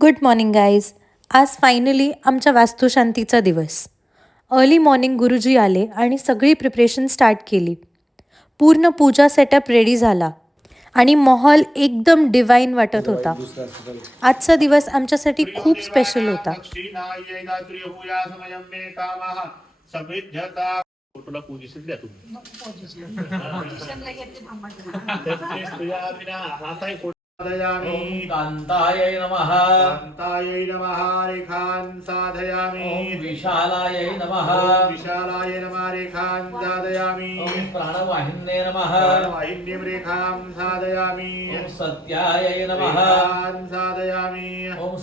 Good morning guys. आज finally आमच्या वास्तुशांतीचा दिवस. अर्ली मॉर्निंग गुरुजी आले आणि सगळी प्रिपरेशन स्टार्ट केली. पूर्ण पूजा सेटअप रेडी झाला आणि माहोल एकदम डिवाइन वाटत होता. आजचा दिवस आमच्यासाठी खूप स्पेशल होता. तुला पोझिशन द्या तुम्ही. साधयामि कांतायै नमः कांतायै नमः रेखान् साधयामि विशालायै नमः विशालाय नमः रेखान् साधयामि प्राणवाहिन्ये नमः वाहिन्यं रेखां साधयामि सत्यायै नमः रेखान् साधयामि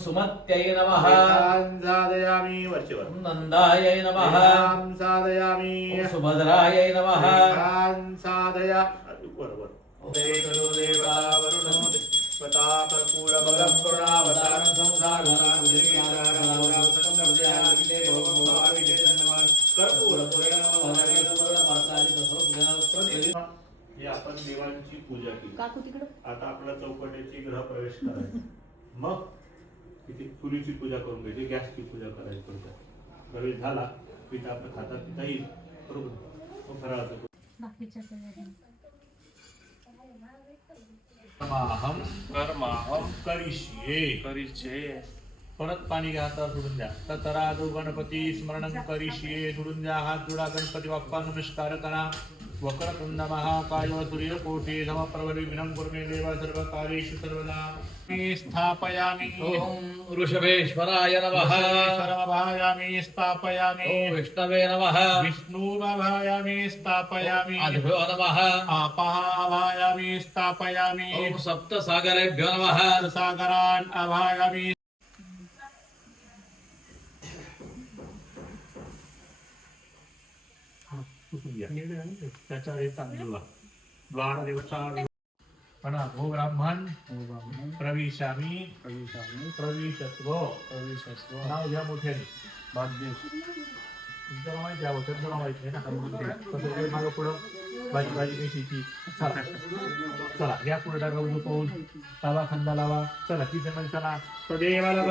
सुमत्यै नमः रेखान् साधयामि वर्षवर नंदायै नमः रेखां साधयामि सुभद्रायै नमः रेखान् साधया बरोबर देवा वरुणो आपण देवांची पूजा केली. आता आपला चौकटीची ग्रह प्रवेश करायचा. मग तिथे चुलीची पूजा करून घ्यायची, गॅसची पूजा करायची. प्रवेश झाला की आपलं खाता पिता येईल. बरोबर. मग फराळाचं कर्माहम करिष्ये. परत पाणी घ्या, हातात सोडून द्या. ततरादो गणपती स्मरण करिष्ये. सोडून द्या, हात जोडा, गणपती बाप्पा नमस्कार करा. वक्रतुंड महाकाय सूर्यकोटि समप्रभ निर्विघ्नं कुरु मे देव सर्वकार्येषु सर्वदा. स्थापयामि ओम ऋषभेश्वराय नमः सर्वभायामि स्थापयामि ओम विष्णवे नमः विष्णुभायामि स्थापयामि आदिभ्यो नमः आपाभायामि स्थापयामि ओम सप्तसागरेभ्यो नमः सागरान् आभायामि. त्याच्या तांदूळ द्वार देवता म्हणा. भो ब्राह्मण प्रविशामी प्रविशस्व नाव घ्या मोठ्याने. भाग्य तुमच्याला माहिती आहे, तुमच्याला माहिती आहे ना. कसं मागं पुढं भाजी मेथीची. चला चला घ्या पुढे टाका. उजू पाऊस तावा खंदा लावा. चला तिथे मग चला. सदैवाला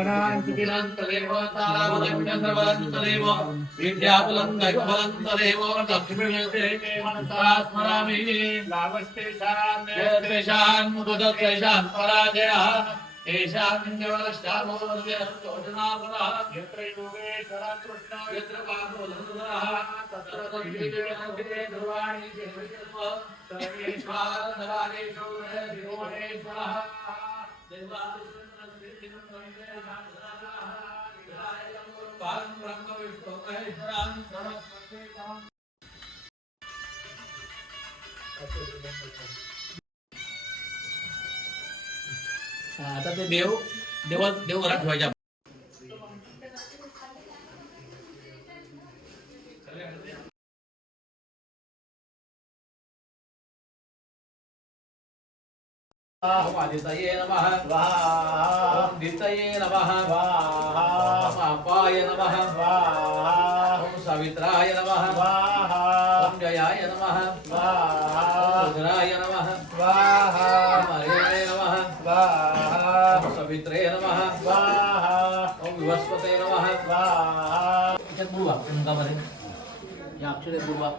तदेव तारावदं सर्वदं विद्याकुलं दैवबलं तदेव लक्ष्मीर्यते मनसा स्मरामि लावस्तेषां मुदतेषां पराजयः एषां देवश्चामोदयः यत्र योगेश्वरः कृष्ण यत्र पादोदरः तत्र तद्विदेवते ध्रुवाणि देवदेव सर्वेश्वर नवादेशो देवोहेश्वरः आता ते देवघरात ठेवायचे. आदितये नमः ओम दितये नमः ओम अपाय नमः ओम सावित्राय नमः ओम जयाय नमः ओम रुद्राय नमः ओम हरये नमः ओम सवित्रे नमः ओम विवस्वते नमः. याच्यात बुवा मध्ये या अक्षरे बुवा.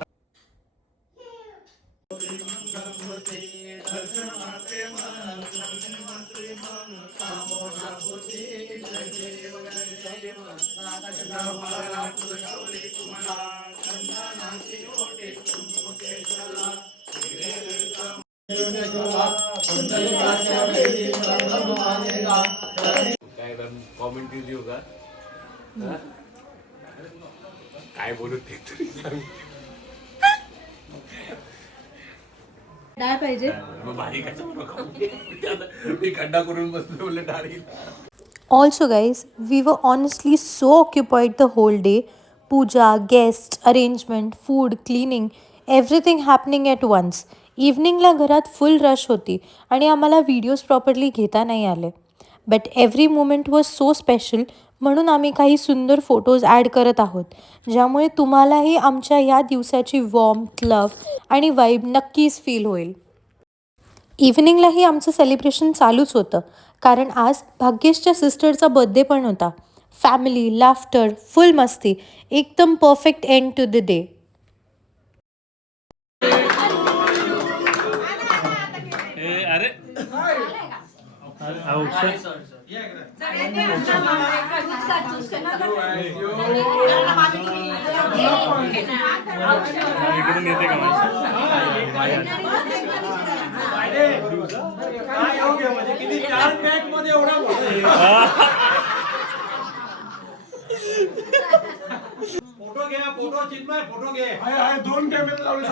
काय कॉमेंट्री देऊ का? काय बोलू ते तरी सांग. डाळ पाहिजे. मग भारी कशा मी खड्डा करून बसलो बोलले डाळी. Also, guys, we were honestly so occupied the whole day. Puja, guests, arrangement, food, cleaning, everything happening at once. इव्हनिंगला घरात फुल रश होती आणि आम्हाला व्हिडिओज प्रॉपरली घेता नाही आले. But every moment was so special, म्हणून आम्ही काही सुंदर फोटोज ॲड करत आहोत, ज्यामुळे तुम्हालाही आमच्या या दिवसाची वॉर्मथ, लव्ह आणि वाईब नक्कीच फील होईल. इव्हनिंगलाही आमचं सेलिब्रेशन चालूच होतं, कारण आज भाग्येशच्या सिस्टरचा बर्थडे पण होता. फॅमिली, लाफ्टर, फुल मस्ती, एकदम perfect end to the day. अरे इकडून येते का फोटो घ्या, फोटो चिन्मय, फोटो घे. आहे 2 कॅमेरे लावले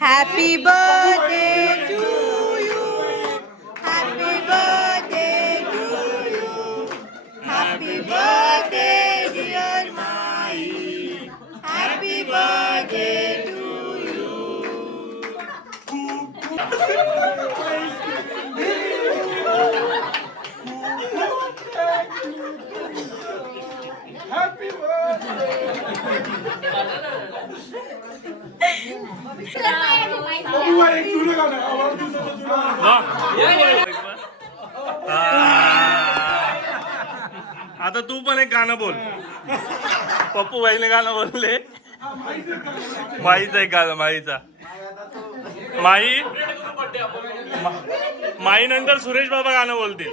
Happy birthday to you. Happy birthday to you. Happy birthday dear Mai. Happy birthday to you. Happy एक जुनं गाणं वाढदिवसाचं जुनं गाणं. आता तू पण एक गाणं बोल. पप्पू भाईने गाणं बोलले. माईचा एक गाणं, माईचा. माई नंतर सुरेश बाबा गाणं बोलतील.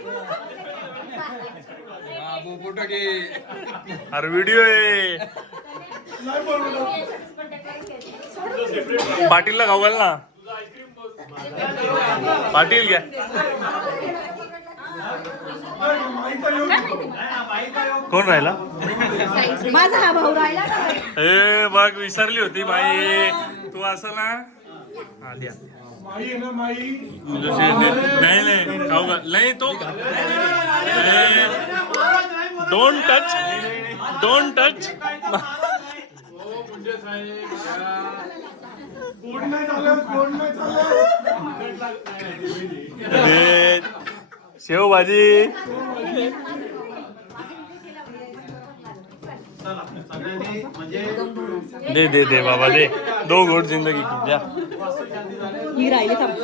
अरे व्हिडिओ आहे. पाटीलला खाऊ घाल ना. पाटील घ्या. कोण राहिला? माझा हा भाऊ राहिला. ए बघ विसरली होती माई. तू असं ना आली. माई आहे ना माई. नाही नाही खाऊ घाल. नाही तो डोंट टच, डोंट टच. कोण नाही झालं, कोण नाही झालं. शेव भाजी. दे दे दे बाबा दे. 2 घोट जिंदगी की द्या.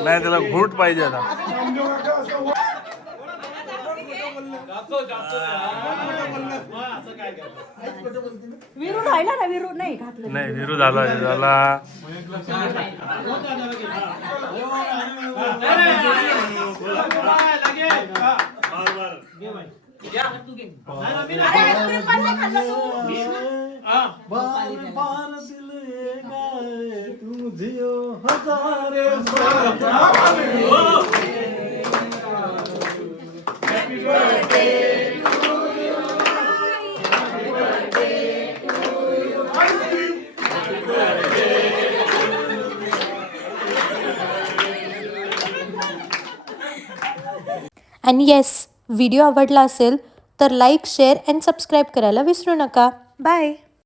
नाही त्याला घोट पाहिजे आता. विरू राहिला ना. विरू नाही घातलं. नाही विरू झाला झाला. आणि येस, व्हिडिओ आवडला असेल तर लाईक, शेअर अँड सबस्क्राईब करायला विसरू नका. बाय.